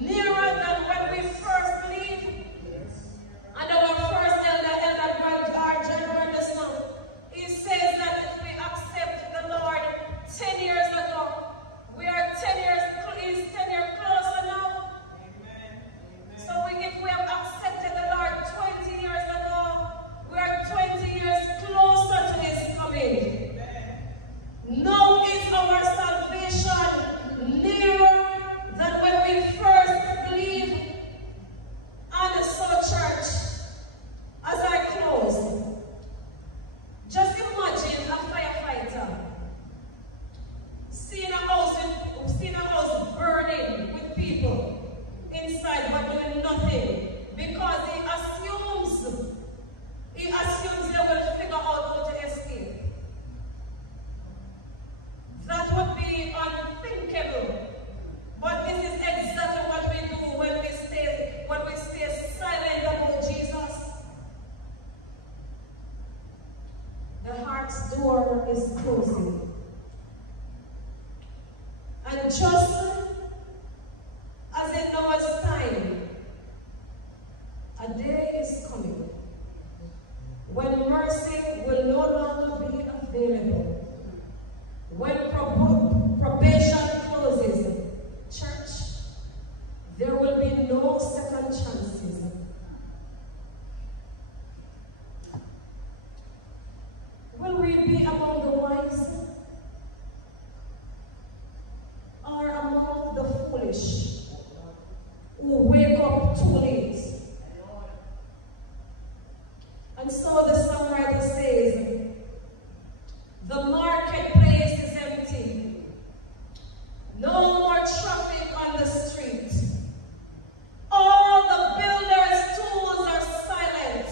Nearer than when we first leave. And our first elder, John Bernstein, he says that if we accept the Lord 10 years ago, we are 10 years, he's 10 years closer now. Amen. So if we have accepted the Lord 20 years ago, we are 20 years closer to his coming. Amen. Now is our salvation nearer than when we first believed. And so, church, as I close, just imagine a firefighter seeing a house burning with people inside but doing nothing because he assumes they will figure out how to escape. That would be unthinkable. But this is exactly what we do when we stay silent about Jesus. The heart's door is closing. And just as in Noah's time, a day is coming when mercy will no longer be available. When probation closes, church, there will be no second chances. Will we be among the wise or among the foolish who wake up too late? And so the songwriter says, the marketplace is empty. No more traffic on the street. All the builders' tools are silent.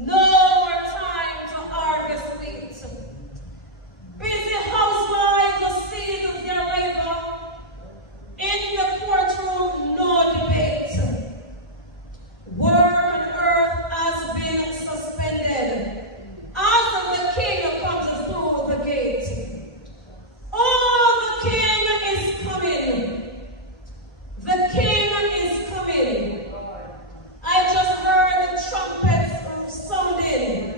No more time to harvest wheat. Busy housewives will cease their labor. In the courtroom, no debate. Work on earth has been suspended as the king comes through the gate. Oh, the king is coming. The king is coming. I just heard the trumpets sounding,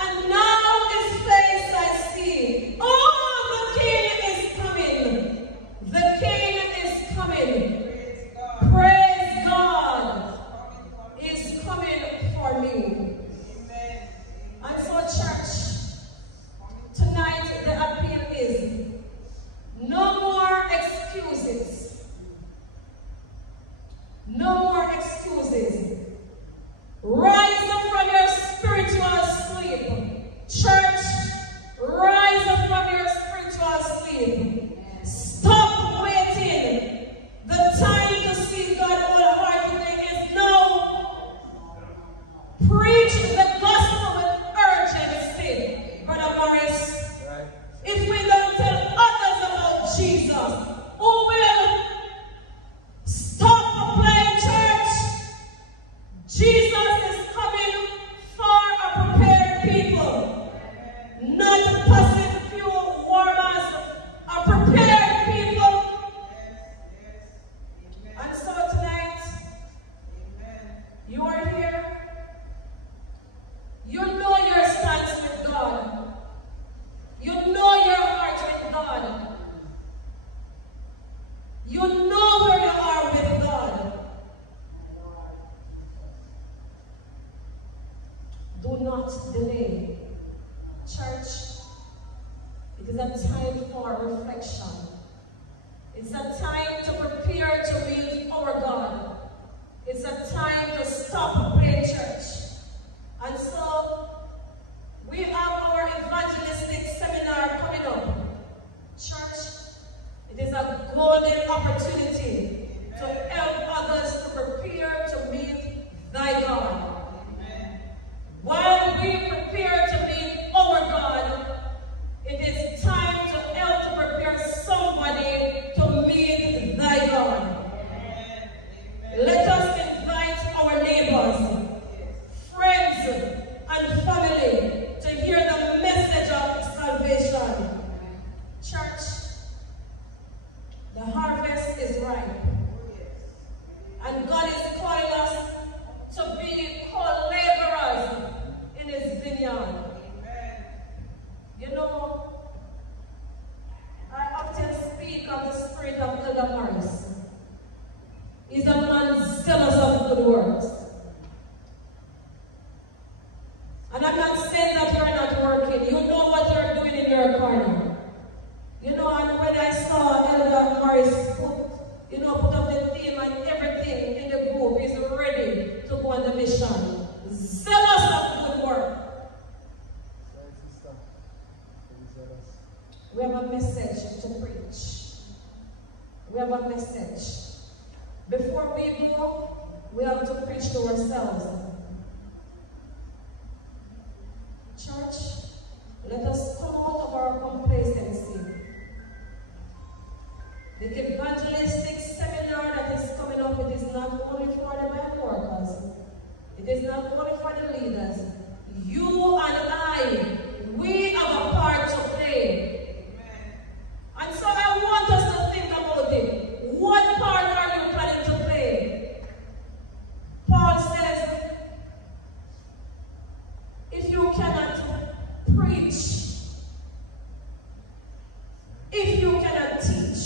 and now his face I see. Oh, the king is coming. The king is coming. Praise God. Is coming for me. And so, church, tonight the appeal is no more excuses. No more excuses. Rise up from your spiritual sleep. Church, rise up from your spiritual sleep. Stop waiting. The time to see God wholeheartedly is now. Preach the gospel with urgency, Brother Morris. Right. If we don't tell others about Jesus, who will? Stop playing church. Jesus is coming for a prepared people, not passive few warmers, a prepared people. And so tonight, you are here. You know your stance with God. You know your heart with God. You know where you are with God. Do not delay. Church, it is a time for reflection. It's a time to prepare to meet our God. It's a time to stop playing church. And so, we have our evangelistic seminar coming up. Church, it is a golden opportunity to help others to prepare to meet thy God. Amen. While we prepare to meet our God, it is time to help to prepare somebody to meet thy God. good works. And I'm not saying that you're not working. You know what you're doing in your corner. You know, and when I saw Elder Morris put up the theme and everything in the group, he's ready to go on the mission. Zealous of good work. We have a message to preach. We have a message. Before we go, we have to preach to ourselves. Church, let us come out of our complacency. The evangelistic seminar that is coming up, it is not only for the Bible workers. It is not only for the leaders. You and I, we have a part to play. And so I want us to think about it. What part are you planning to play? Paul says, if you cannot preach, if you cannot teach,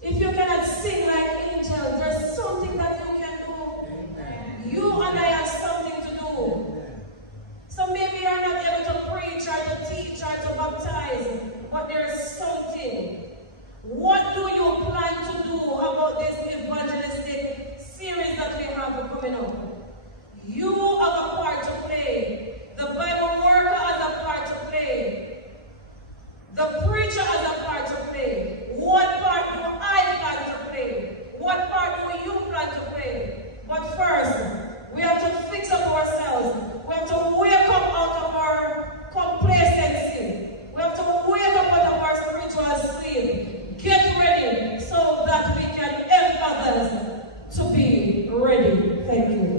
if you cannot sing like angels, there's something that you can do. You and I have something to do. So maybe you're not able to preach or to teach or to baptize, but there's something. What do you plan to do about this evangelistic series that we have coming up? You have a part to play. The Bible worker has a part to play. The preacher has a part to play. What part do I plan to play? What part do you plan to play? But first, we have to fix up ourselves. We have to wake up out of our complacency. We have to wake up out of our spiritual sleep. Get ready so that we can help others to be ready. Thank you.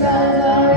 Shall